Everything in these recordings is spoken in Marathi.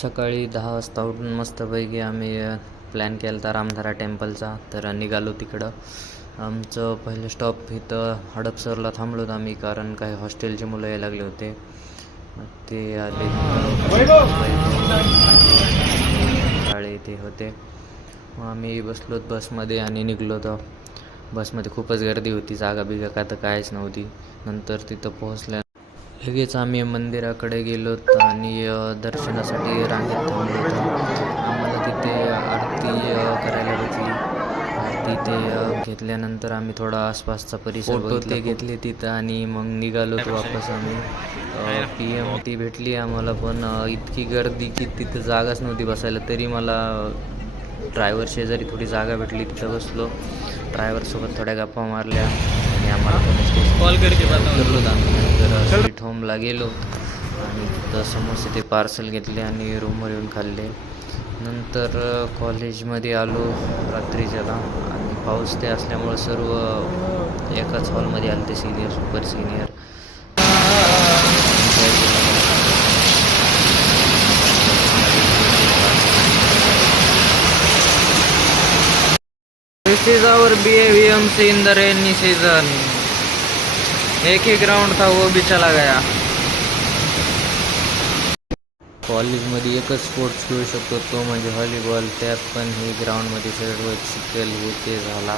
सकाळी दहा वाजता उठून मस्तपैकी आम्ही प्लॅन केला होता रामधारा टेम्पलचा. तर निघालो तिकडं. आमचं पहिलं स्टॉप इथं हडपसरला थांबलो होतो आम्ही कारण काही हॉस्टेलचे मुलं यायला लागले होते. ते आले शाळे ते होते. मग आम्ही बसलो बसमध्ये आणि निघलो होतो. बसमध्ये खूपच गर्दी होती जागा बिगा का तर कायच नव्हती. नंतर तिथं पोहोचल्या लगेच आम्ही मंदिराकडे गेलो होतो आणि दर्शनासाठी रांगेत थांबलो होतो. आम्हाला तिथे आरती करायला भेटली. आरती ते घेतल्यानंतर आम्ही थोडा आसपासचा परिसर फोटो ते घेतले तिथं आणि मग निघालो होतो वापस आम्ही. पी एम टी भेटली आम्हाला पण इतकी गर्दी की तिथं जागाच नव्हती बसायला तरी मला ड्रायव्हर शेजारी थोडी जागा भेटली तिथं बसलो. ड्रायव्हरसोबत थोड्या गप्पा मारल्या. आणि आम्हाला स्टेशन कॉल उतरलो होतो आम्ही नंतर स्वीट होमला गेलो आणि तिथं समोसे ते पार्सल घेतले आणि रूमवर येऊन खाल्ले. नंतर कॉलेजमध्ये आलो रात्रीच्याला आणि पाऊस ते असल्यामुळं सर्व एकाच हॉलमध्ये आले ते senior super senior This is our BAVMC in the rainy season. एक ही ग्राउंड था वो भी चला गया. कॉलेजमध्ये एकच स्पोर्ट्स खेळू शकतो तो म्हणजे व्हॉलीबॉल. त्यात पण हे ग्राउंडमध्ये सर्व चिकल हे ते झाला.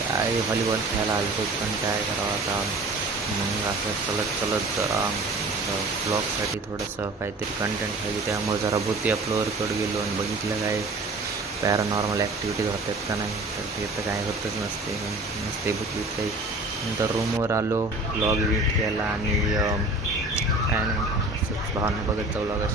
काय व्हॉलीबॉल खेळायला आलो पण काय करावं आता? मग असं चलत चलत जरा ब्लॉगसाठी थोडंसं काहीतरी कंटेंट पाहिजे त्यामुळे जरा भूती अपलोअरकडे गेलो आणि बघितलं काय पॅरानॉर्मल ॲक्टिव्हिटीज होतात का नाही? तर ते तर काय होतच नसते. नसते बघित काही नंतर रूमवर आलो ब्लॉग एडिट केला आणि काय नाही असंच भावना बघत जाऊ लागा